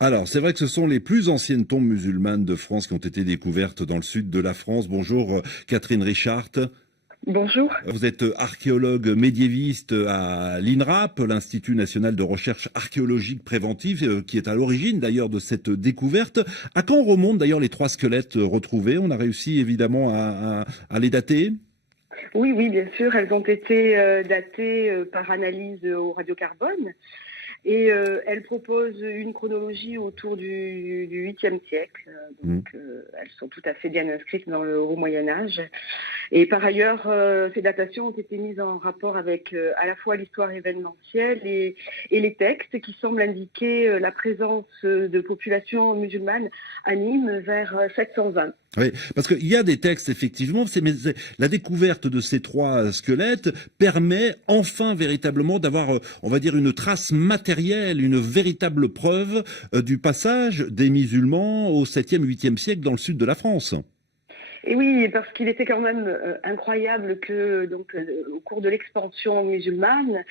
Alors, c'est vrai que ce sont les plus anciennes tombes musulmanes de France qui ont été découvertes dans le sud de la France. Bonjour Catherine Richard. Bonjour. Vous êtes archéologue médiéviste à l'INRAP, l'Institut national de recherche archéologique préventive, qui est à l'origine d'ailleurs de cette découverte. À quand remontent d'ailleurs les trois squelettes retrouvés? On a réussi évidemment à les dater. Oui, oui, bien sûr, elles ont été datées par analyse au radiocarbone et elles proposent une chronologie autour du 8e siècle. Hmm. Elles sont tout à fait bien inscrites dans le Haut Moyen Âge. Et par ailleurs, ces datations ont été mises en rapport avec à la fois l'histoire événementielle et les textes qui semblent indiquer la présence de populations musulmanes à Nîmes vers 720. Oui, parce qu'il y a des textes, effectivement, la découverte de ces trois squelettes permet enfin véritablement d'avoir, on va dire, une trace matérielle, une véritable preuve du passage des musulmans au 7e, 8e siècle dans le sud de la France. Et oui, parce qu'il était quand même incroyable que, au cours de l'expansion musulmane,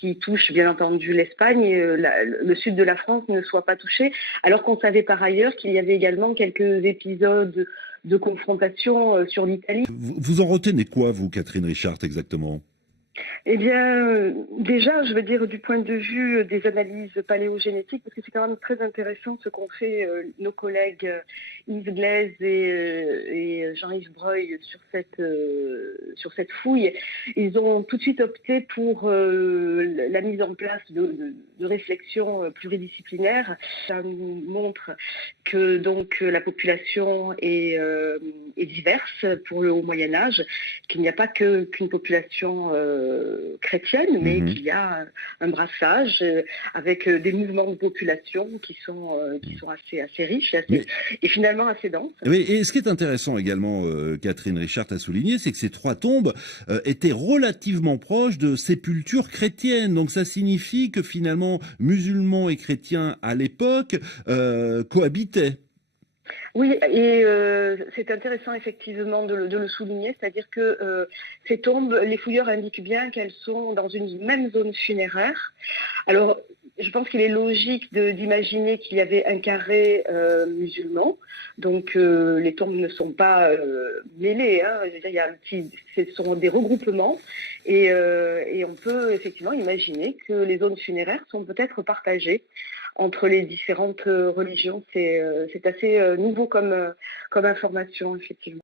qui touche bien entendu l'Espagne, le sud de la France ne soit pas touché, alors qu'on savait par ailleurs qu'il y avait également quelques épisodes de confrontation sur l'Italie. Vous en retenez quoi, vous, Catherine Richard, exactement? Eh bien, déjà, je veux dire du point de vue des analyses paléogénétiques, parce que c'est quand même très intéressant ce qu'ont fait nos collègues Yves Glaise et Jean-Yves Breuil sur cette fouille. Ils ont tout de suite opté pour la mise en place de réflexions pluridisciplinaires. Ça nous montre que donc la population est diverse pour le Haut Moyen Âge, qu'il n'y a pas qu'une population chrétienne, mais qu'il y a un brassage avec des mouvements de population qui sont assez riches et finalement assez denses. Oui, et ce qui est intéressant également, Catherine Richard a souligné, c'est que ces trois tombes étaient relativement proches de sépultures chrétiennes. Donc ça signifie que finalement, musulmans et chrétiens à l'époque cohabitaient. Oui, et c'est intéressant effectivement de le souligner, c'est-à-dire que ces tombes, les fouilleurs indiquent bien qu'elles sont dans une même zone funéraire. Alors, je pense qu'il est logique d'imaginer qu'il y avait un carré musulman, donc les tombes ne sont pas mêlées, hein. Je veux dire, ce sont des regroupements, et on peut effectivement imaginer que les zones funéraires sont peut-être partagées entre les différentes religions. C'est assez nouveau comme information, effectivement.